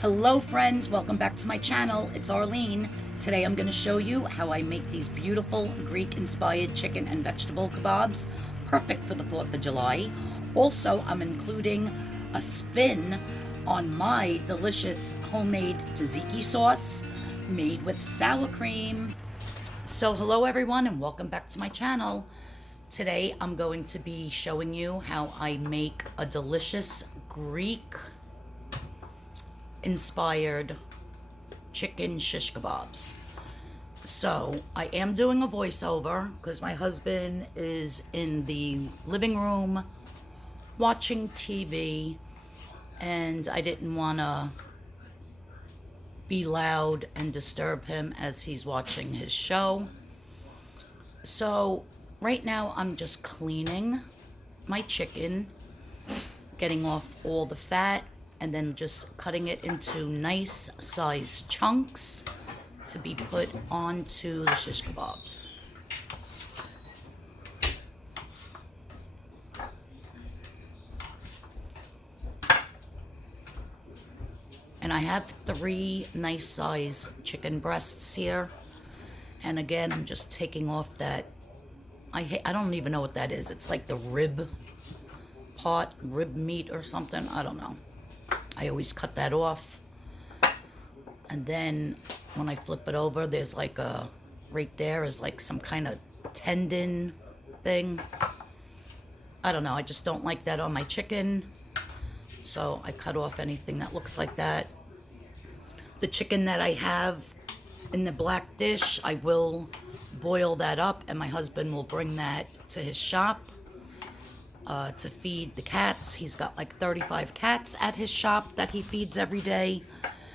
Hello friends, welcome back to my channel. It's Arlene. Today I'm going to show you how I make these beautiful Greek-inspired chicken and vegetable kebabs, perfect for the 4th of July. Also, I'm including a spin on my delicious homemade tzatziki sauce made with sour cream. So hello everyone and welcome back to my channel. Today I'm going to be showing you how I make a delicious Greek inspired chicken shish kebabs. So I am doing a voiceover because my husband is in the living room watching TV and I didn't want to be loud and disturb him as he's watching his show. So right now I'm just cleaning my chicken, getting off all the fat, and then just cutting it into nice sized chunks to be put onto the shish kebabs. And I have 3 nice size chicken breasts here. And again, I'm just taking off that, I don't even know what that is. It's like the rib part, rib meat or something, I don't know. I always cut that off. And then when I flip it over, there's like a, right there is like some kind of tendon thing. I don't know, I just don't like that on my chicken. So I cut off anything that looks like that. The chicken that I have in the black dish, I will boil that up and my husband will bring that to his shop to feed the cats. He's got like 35 cats at his shop that he feeds every day.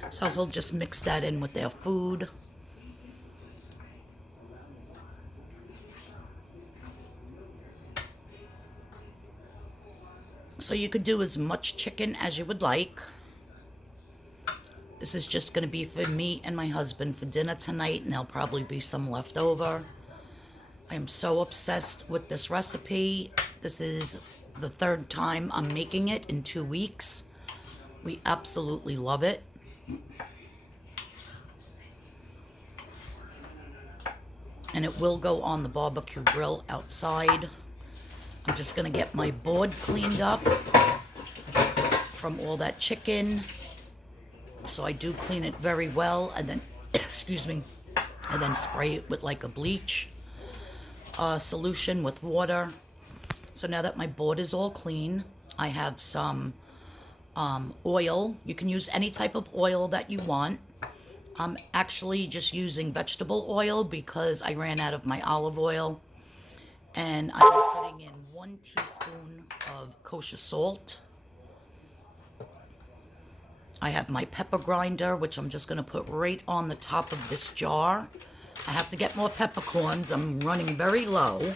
So he'll just mix that in with their food. So you could do as much chicken as you would like. This is just going to be for me and my husband for dinner tonight, and there'll probably be some left over. I am so obsessed with this recipe. This is the 3rd time I'm making it in 2 weeks. We absolutely love it. And it will go on the barbecue grill outside. I'm just going to get my board cleaned up from all that chicken. So I do clean it very well and then, excuse me, and then spray it with like a bleach solution with water. So now that my board is all clean, I have some oil. You can use any type of oil that you want. I'm actually just using vegetable oil because I ran out of my olive oil. And I'm putting in 1 teaspoon of kosher salt. I have my pepper grinder, which I'm just going to put right on the top of this jar. I have to get more peppercorns. I'm running very low.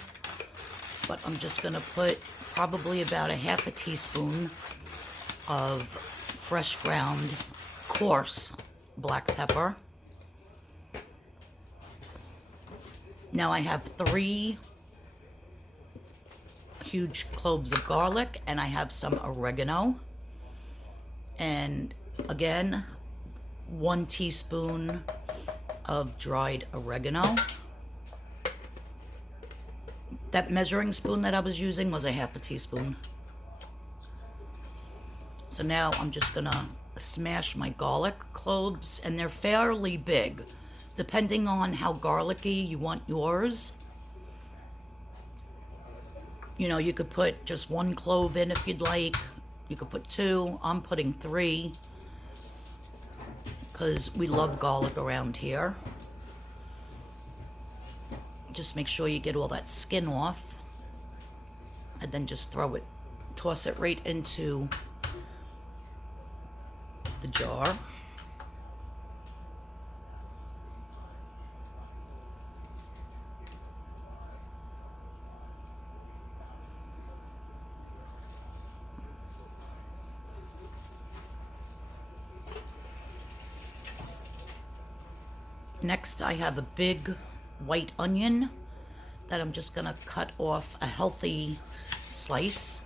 But I'm just going to put probably about a ½ teaspoon of fresh ground coarse black pepper. Now I have 3 huge cloves of garlic and I have some oregano. And again, 1 teaspoon of dried oregano. That measuring spoon that I was using was a ½ teaspoon. So now I'm just gonna smash my garlic cloves, and they're fairly big, depending on how garlicky you want yours. You know, you could put just 1 clove in if you'd like. You could put 2. I'm putting 3 because we love garlic around here. Just make sure you get all that skin off and then just toss it right into the jar. Next, I have a big white onion that I'm just gonna cut off a healthy slice.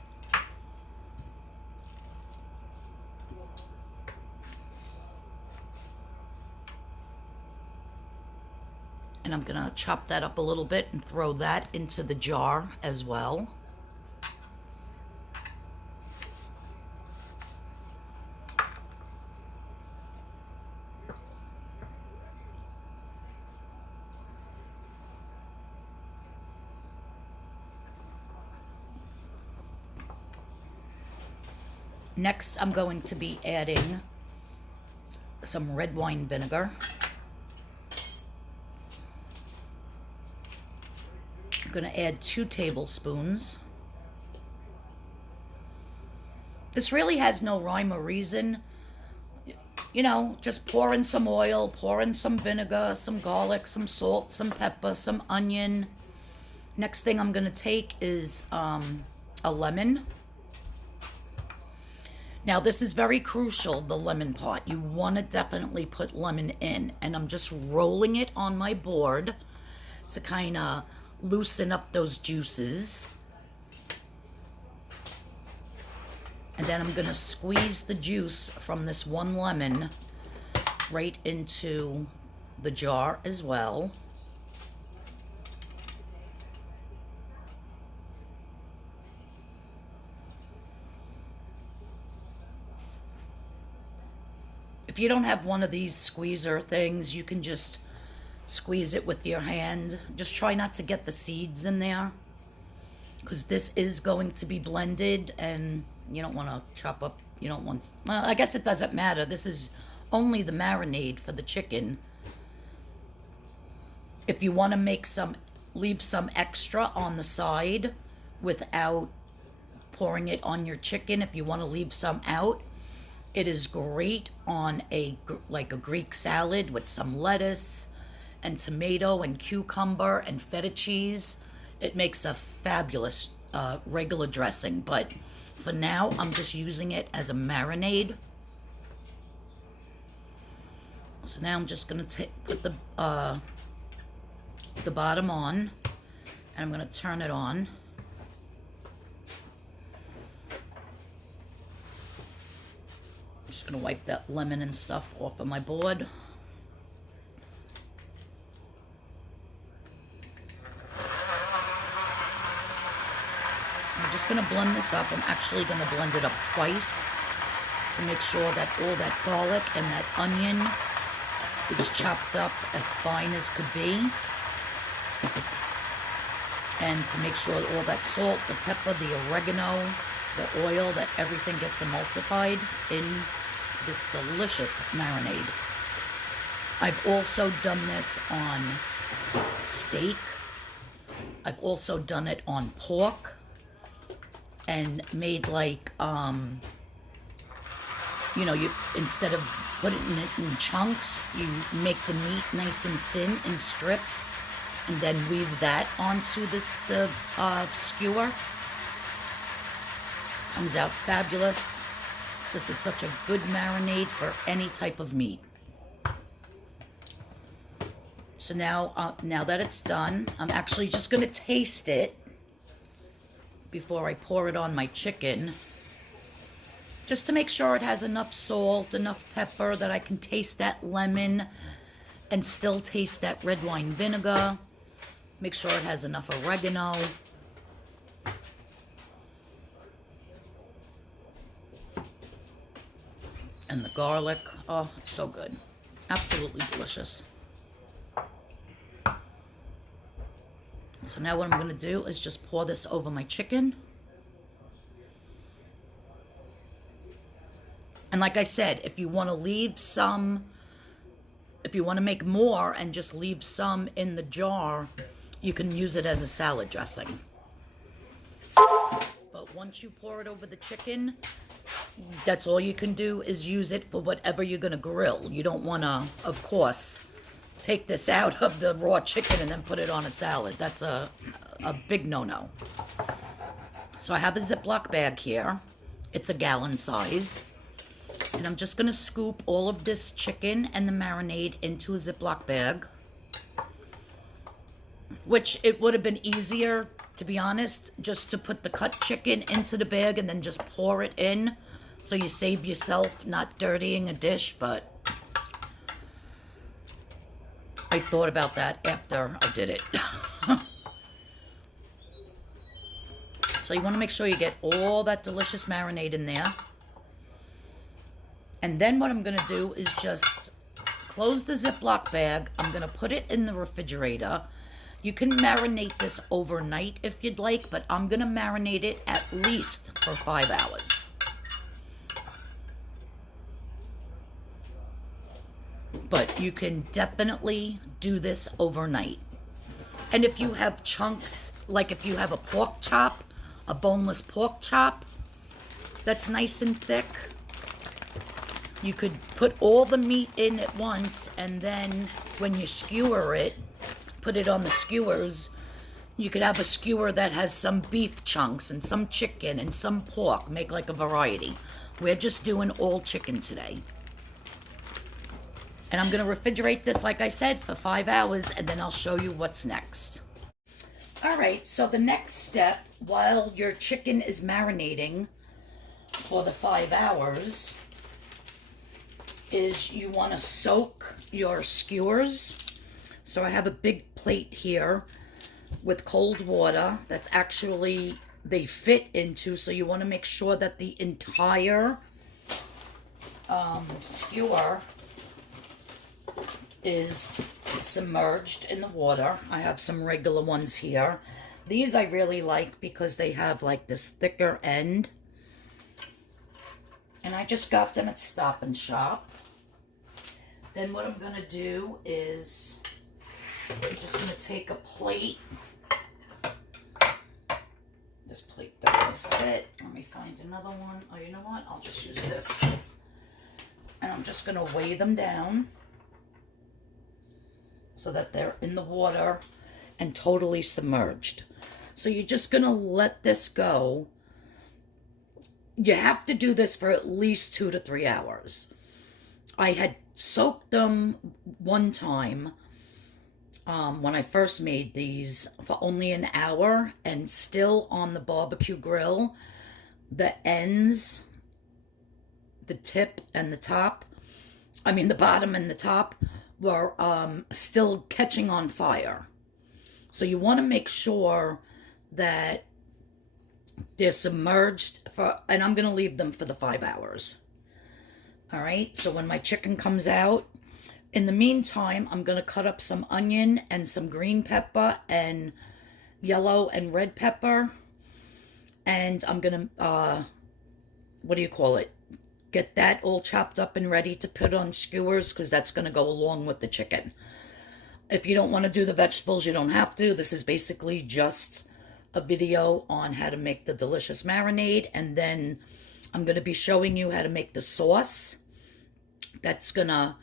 And I'm gonna chop that up a little bit and throw that into the jar as well. Next, I'm going to be adding some red wine vinegar. I'm going to add 2 tablespoons. This really has no rhyme or reason. You know, just pour in some oil, pour in some vinegar, some garlic, some salt, some pepper, some onion. Next thing I'm going to take is a lemon. Now, this is very crucial, the lemon part. You want to definitely put lemon in. And I'm just rolling it on my board to kind of loosen up those juices. And then I'm going to squeeze the juice from this 1 lemon right into the jar as well. If you don't have one of these squeezer things, you can just squeeze it with your hand. Just try not to get the seeds in there, because this is going to be blended and you don't want to chop up, you don't want, well, I guess it doesn't matter. This is only the marinade for the chicken. If you want to make some, leave some extra on the side without pouring it on your chicken, if you want to leave some out, it is great on like a Greek salad with some lettuce and tomato and cucumber and feta cheese. It makes a fabulous regular dressing, but for now I'm just using it as a marinade. So now I'm just gonna put the bottom on, and I'm gonna turn it on. Just gonna wipe that lemon and stuff off of my board. I'm just gonna blend this up. I'm actually gonna blend it up twice to make sure that all that garlic and that onion is chopped up as fine as could be. And to make sure all that salt, the pepper, the oregano, the oil, that everything gets emulsified in this delicious marinade. I've also done this on steak. I've also done it on pork and made like, you know, you instead of putting it in chunks, you make the meat nice and thin in strips and then weave that onto the skewer. Comes out fabulous. This is such a good marinade for any type of meat. So now, now that it's done, I'm actually just going to taste it before I pour it on my chicken, just to make sure it has enough salt, enough pepper, that I can taste that lemon and still taste that red wine vinegar. Make sure it has enough oregano. And the garlic. Oh, so good. Absolutely delicious. So now what I'm going to do is just pour this over my chicken. And like I said, if you want to leave some, if you want to make more and just leave some in the jar, you can use it as a salad dressing. But once you pour it over the chicken, that's all you can do is use it for whatever you're going to grill. You don't want to, of course, take this out of the raw chicken and then put it on a salad. That's a big no-no. So I have a Ziploc bag here. It's a gallon size. And I'm just going to scoop all of this chicken and the marinade into a Ziploc bag. Which it would have been easier, to be honest, just to put the cut chicken into the bag and then just pour it in. So you save yourself not dirtying a dish, but I thought about that after I did it. So you want to make sure you get all that delicious marinade in there. And then what I'm going to do is just close the Ziploc bag. I'm going to put it in the refrigerator. You can marinate this overnight if you'd like, but I'm going to marinate it at least for 5 hours. But you can definitely do this overnight. And if you have chunks, like if you have a pork chop, a boneless pork chop that's nice and thick, you could put all the meat in at once, and then when you skewer it, put it on the skewers. You could have a skewer that has some beef chunks and some chicken and some pork. Make like a variety. We're just doing all chicken today. And I'm going to refrigerate this, like I said, for 5 hours, and then I'll show you what's next. All right, so the next step, while your chicken is marinating for the 5 hours, is you want to soak your skewers. So I have a big plate here with cold water that's actually, they fit into, so you want to make sure that the entire skewer is submerged in the water. I have some regular ones here. These I really like because they have like this thicker end. And I just got them at Stop and Shop. Then what I'm going to do is I'm just going to take a plate. This plate doesn't fit. Let me find another one. Oh, you know what? I'll just use this. And I'm just going to weigh them down so that they're in the water and totally submerged. So you're just going to let this go. You have to do this for at least 2 to 3 hours. I had soaked them one time when I first made these for only an hour, and still on the barbecue grill, the ends, the tip and the top, I mean the bottom and the top, were still catching on fire. So you want to make sure that they're submerged for, and I'm going to leave them for the 5 hours. All right, so when my chicken comes out, in the meantime, I'm going to cut up some onion and some green pepper and yellow and red pepper. And I'm going to, what do you call it? Get that all chopped up and ready to put on skewers, because that's going to go along with the chicken. If you don't want to do the vegetables, you don't have to. This is basically just a video on how to make the delicious marinade. And then I'm going to be showing you how to make the sauce that's going to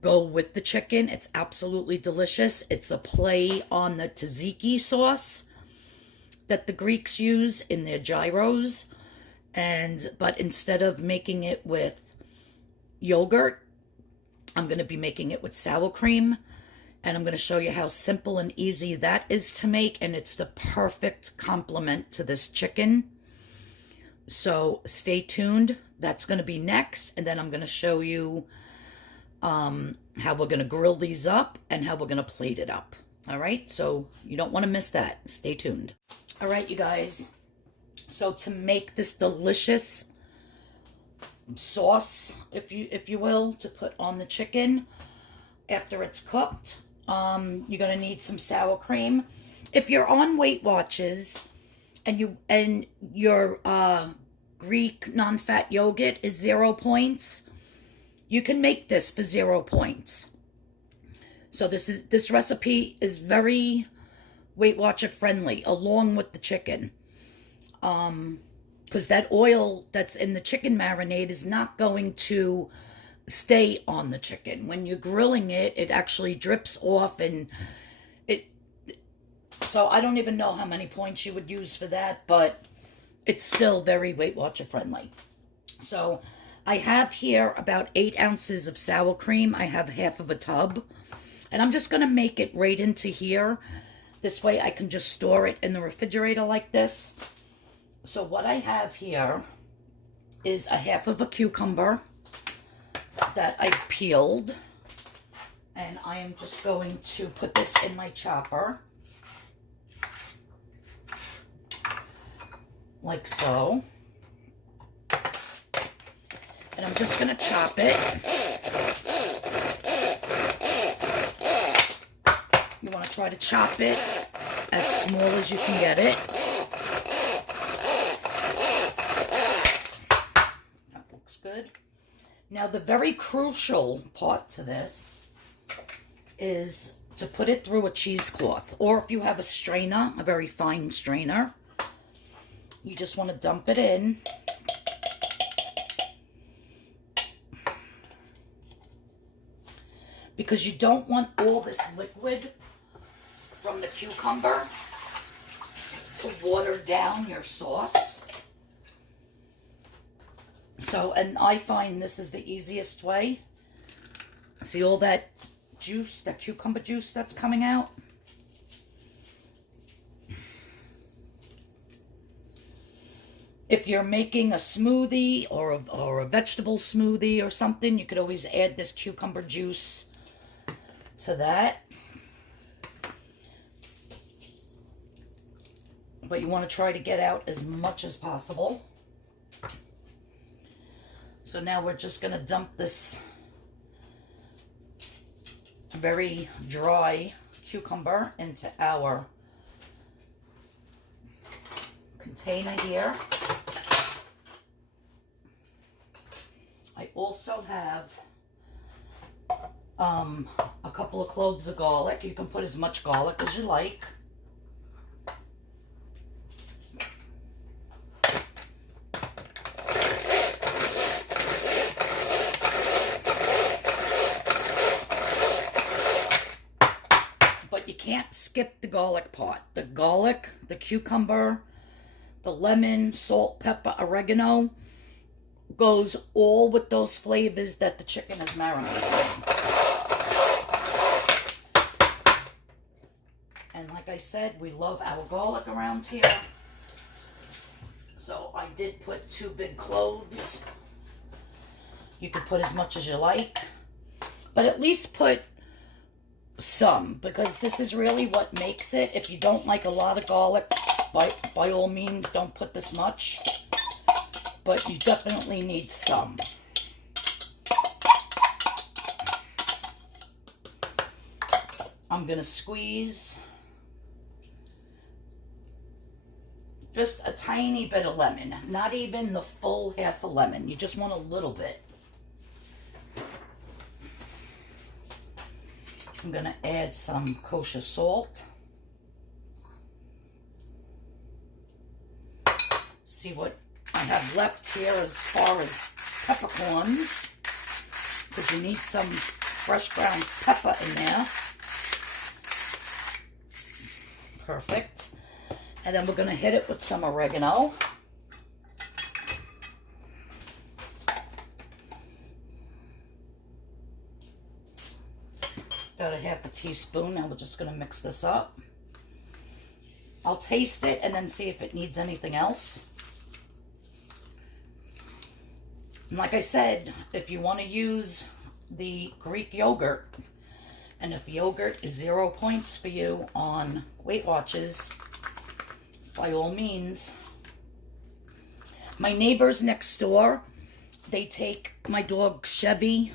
go with the chicken. It's absolutely delicious. It's a play on the tzatziki sauce that the Greeks use in their gyros. But instead of making it with yogurt, I'm going to be making it with sour cream. And I'm going to show you how simple and easy that is to make. And it's the perfect complement to this chicken. So stay tuned. That's going to be next. And then I'm going to show you how we're going to grill these up and how we're going to plate it up. All right. So you don't want to miss that. Stay tuned. All right, you guys. So to make this delicious sauce, if you will, to put on the chicken after it's cooked, you're going to need some sour cream. If you're on Weight Watchers and your Greek non-fat yogurt is 0 points, you can make this for 0 points. So this recipe is very Weight Watcher friendly, along with the chicken. Because that oil that's in the chicken marinade is not going to stay on the chicken. When you're grilling it, it actually drips off, and so I don't even know how many points you would use for that, but it's still very Weight Watcher friendly. So I have here about 8 ounces of sour cream. I have half of a tub, and I'm just going to make it right into here. This way I can just store it in the refrigerator like this. So what I have here is a half of a cucumber that I peeled, And I am just going to put this in my chopper. Like so. And I'm just going to chop it. You want to try to chop it as small as you can get it. That looks good. Now the very crucial part to this is to put it through a cheesecloth. Or if you have a strainer, a very fine strainer, you just want to dump it in. Because you don't want all this liquid from the cucumber to water down your sauce. So, and I find this is the easiest way. See all that juice, that cucumber juice that's coming out? If you're making a smoothie or a vegetable smoothie or something, you could always add this cucumber juice to that. But you want to try to get out as much as possible. So now we're just going to dump this very dry cucumber into our container here. I also have a couple of cloves of garlic. You can put as much garlic as you like. But you can't skip the garlic part. The garlic, the cucumber, the lemon, salt, pepper, oregano goes all with those flavors that the chicken is marinated in. And like I said, we love our garlic around here. So I did put 2 big cloves. You could put as much as you like. But at least put some, because this is really what makes it. If you don't like a lot of garlic, by all means, don't put this much. But you definitely need some. I'm going to squeeze just a tiny bit of lemon. Not even the full half a lemon. You just want a little bit. I'm going to add some kosher salt. See what I have left here as far as peppercorns, because you need some fresh ground pepper in there. Perfect. And then we're going to hit it with some oregano. About a half a teaspoon. Now we're just going to mix this up. I'll taste it and then see if it needs anything else. And like I said, if you want to use the Greek yogurt, and if the yogurt is 0 points for you on Weight Watchers, by all means. My neighbors next door, they take my dog Chevy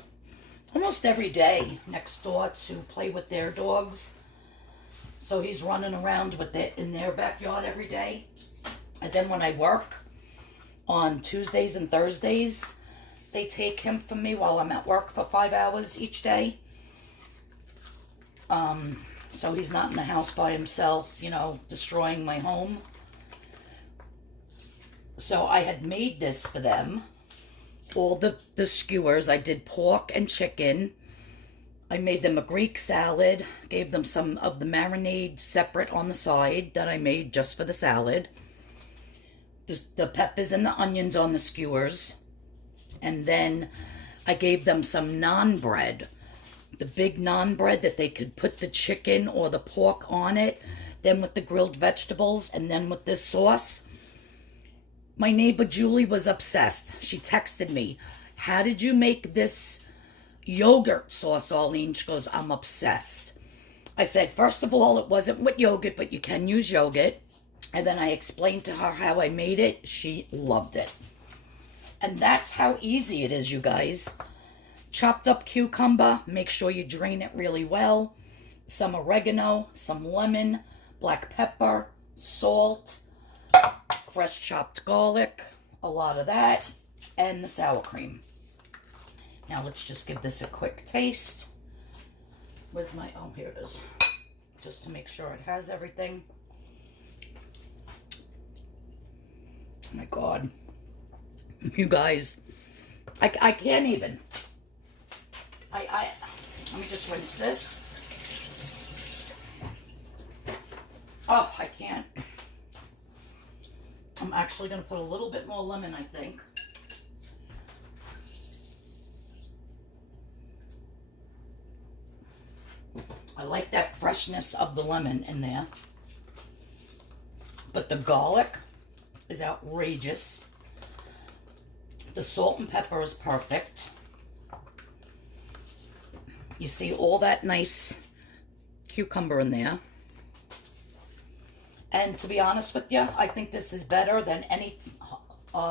almost every day next door to play with their dogs. So he's running around with it in their backyard every day. And then when I work on Tuesdays and Thursdays, they take him from me while I'm at work for 5 hours each day. So he's not in the house by himself, you know, destroying my home. So I had made this for them. All the skewers. I did pork and chicken. I made them a Greek salad. Gave them some of the marinade separate on the side that I made just for the salad. The peppers and the onions on the skewers. And then I gave them some naan bread. The big naan bread that they could put the chicken or the pork on it. Then with the grilled vegetables. And then with this sauce. My neighbor Julie was obsessed. She texted me, how did you make this yogurt sauce, Arlene. She goes, I'm obsessed. I said, first of all, it wasn't with yogurt, but you can use yogurt. And then I explained to her how I made it. She loved it. And that's how easy it is, you guys. Chopped up cucumber. Make sure you drain it really well. Some oregano, some lemon, black pepper, salt, fresh chopped garlic, a lot of that, and the sour cream. Now let's just give this a quick taste. Where's my, oh, here it is. Just to make sure it has everything. Oh my God. You guys, I can't even. Let me just rinse this. Oh, I can't. I'm actually going to put a little bit more lemon, I think. I like that freshness of the lemon in there. But the garlic is outrageous. The salt and pepper is perfect. You see all that nice cucumber in there. And to be honest with you, I think this is better than any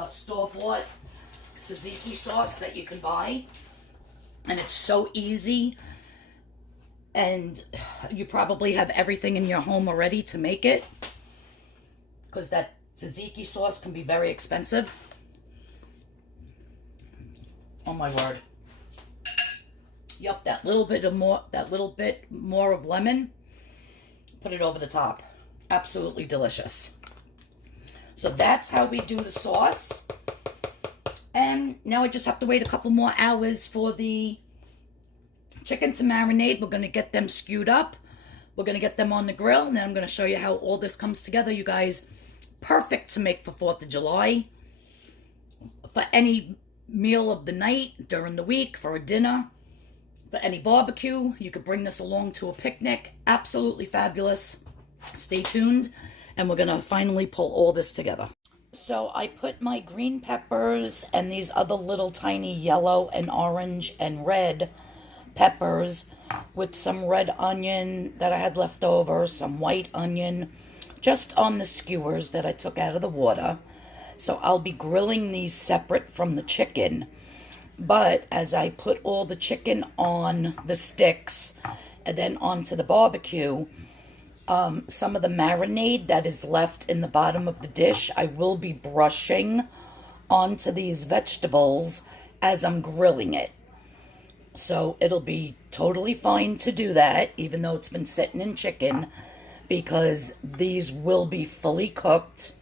store-bought tzatziki sauce that you can buy. And it's so easy. And you probably have everything in your home already to make it. Because that tzatziki sauce can be very expensive. Oh my word. Yup, that little bit more of lemon. Put it over the top. Absolutely delicious. So that's how we do the sauce. And now I just have to wait a couple more hours for the chicken to marinate. We're going to get them skewed up. We're going to get them on the grill. And then I'm going to show you how all this comes together, you guys. Perfect to make for 4th of July. For any meal of the night, during the week, for a dinner. For any barbecue. You could bring this along to a picnic. Absolutely fabulous. Stay tuned, and we're gonna finally pull all this together. So I put my green peppers and these other little tiny yellow and orange and red peppers with some red onion that I had left over, some white onion, just on the skewers that I took out of the water. So I'll be grilling these separate from the chicken. But as I put all the chicken on the sticks and then onto the barbecue, some of the marinade that is left in the bottom of the dish, I will be brushing onto these vegetables as I'm grilling it. So it'll be totally fine to do that, even though it's been sitting in chicken, because these will be fully cooked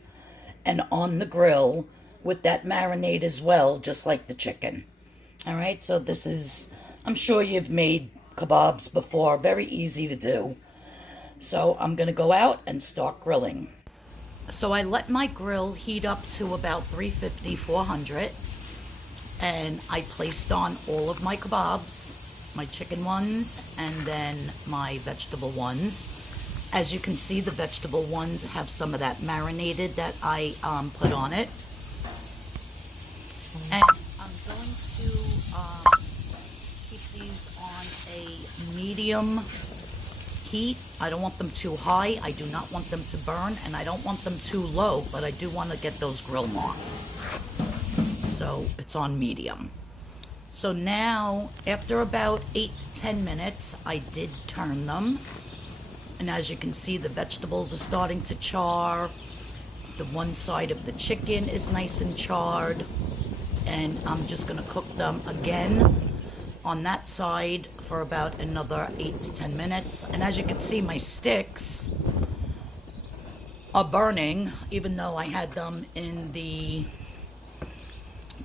and on the grill with that marinade as well, just like the chicken. All right, so this is, I'm sure you've made kebabs before, very easy to do. So I'm going to go out and start grilling. So I let my grill heat up to about 350, 400. And I placed on all of my kebabs, my chicken ones, and then my vegetable ones. As you can see, the vegetable ones have some of that marinated that I put on it. And I'm going to keep these on a medium heat. I don't want them too high. I do not want them to burn, and I don't want them too low, but I do want to get those grill marks. So it's on medium. So now, after about 8 to 10 minutes, I did turn them. And as you can see, the vegetables are starting to char. The one side of the chicken is nice and charred. And I'm just going to cook them again on that side for about another 8 to 10 minutes. And as you can see, my sticks are burning, even though I had them in the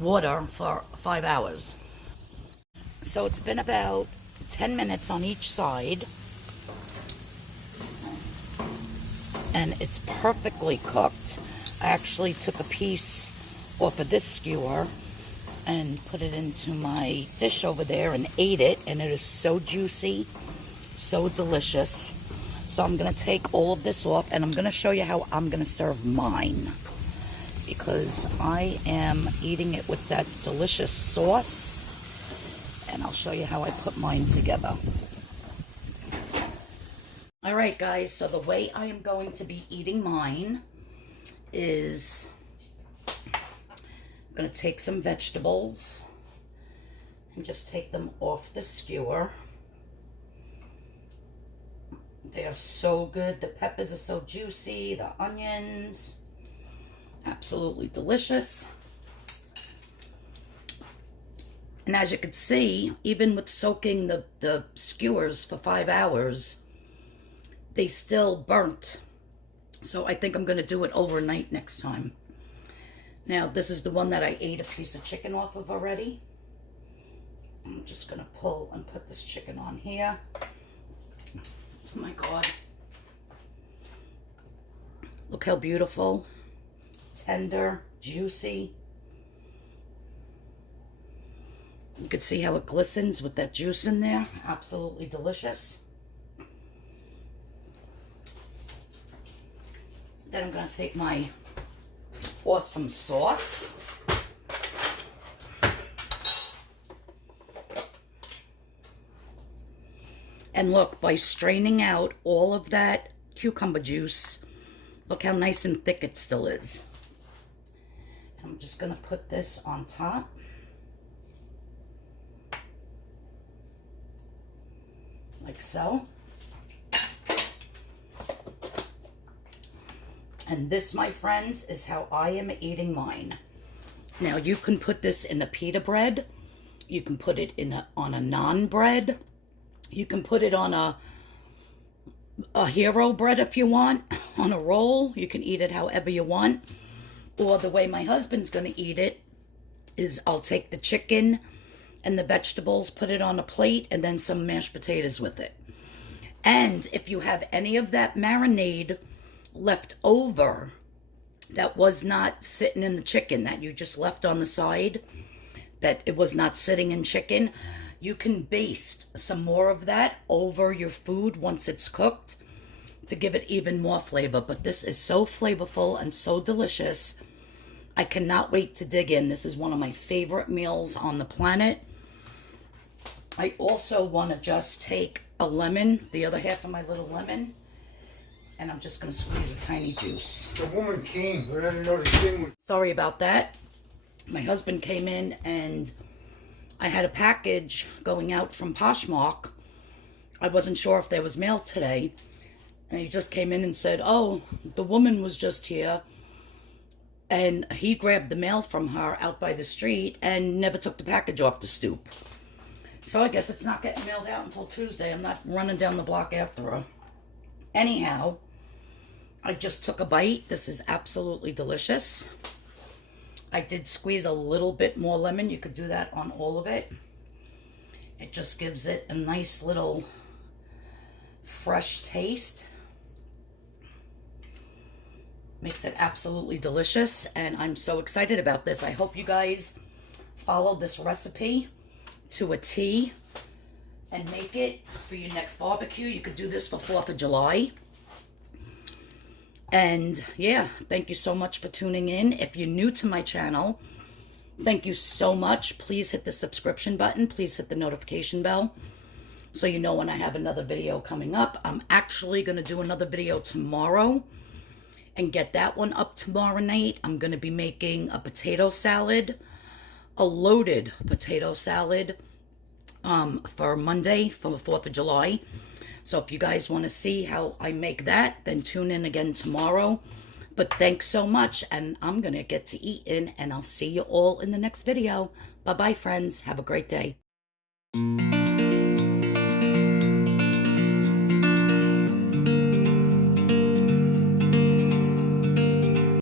water for 5 hours. So it's been about 10 minutes on each side. And it's perfectly cooked. I actually took a piece off of this skewer and put it into my dish over there and ate it, and it is so juicy, so delicious. So I'm going to take all of this off, and I'm going to show you how I'm going to serve mine, because I am eating it with that delicious sauce, and and I'll show you how I put mine together. All right, guys, so the way I am going to be eating mine is I'm going to take some vegetables and just take them off the skewer. They are so good. The peppers are so juicy. The onions, absolutely delicious. And as you can see, even with soaking the skewers for 5 hours, they still burnt. So I think I'm going to do it overnight next time. Now, this is the one that I ate a piece of chicken off of already. I'm just going to pull and put this chicken on here. Oh my God. Look how beautiful, tender, juicy. You can see how it glistens with that juice in there. Absolutely delicious. Then I'm going to take my awesome sauce. And look, by straining out all of that cucumber juice, look how nice and thick it still is. And I'm just going to put this on top. Like so. And this, my friends, is how I am eating mine. Now, you can put this in a pita bread. You can put it in on a naan bread. You can put it on a hero bread if you want, on a roll. You can eat it however you want. Or the way my husband's going to eat it is I'll take the chicken and the vegetables, put it on a plate, and then some mashed potatoes with it. And if you have any of that marinade left over that was not sitting in the chicken, that you just left on the side, that it was not sitting in chicken, you can baste some more of that over your food once it's cooked to give it even more flavor. But this is so flavorful and so delicious. I cannot wait to dig in. This is one of my favorite meals on the planet. I also want to just take a lemon, the other half of my little lemon, and I'm just going to squeeze a tiny juice. The woman came, but I didn't know the thing was... Sorry about that. My husband came in and I had a package going out from Poshmark. I wasn't sure if there was mail today. And he just came in and said, oh, the woman was just here. And he grabbed the mail from her out by the street and never took the package off the stoop. So I guess it's not getting mailed out until Tuesday. I'm not running down the block after her. Anyhow, I just took a bite. This is absolutely delicious. I did squeeze a little bit more lemon. You could do that on all of it. It just gives it a nice little fresh taste. Makes it absolutely delicious, and I'm so excited about this. I hope you guys follow this recipe to a T and make it for your next barbecue. You could do this for 4th of July. And yeah, thank you so much for tuning in. If you're new to my channel, thank you so much. Please hit the subscription button. Please hit the notification bell so you know when I have another video coming up. I'm actually going to do another video tomorrow and get that one up tomorrow night. I'm going to be making a potato salad, a loaded potato salad for Monday for the 4th of July. So if you guys want to see how I make that, then tune in again tomorrow. But thanks so much, and I'm going to get to eating, and I'll see you all in the next video. Bye-bye, friends. Have a great day.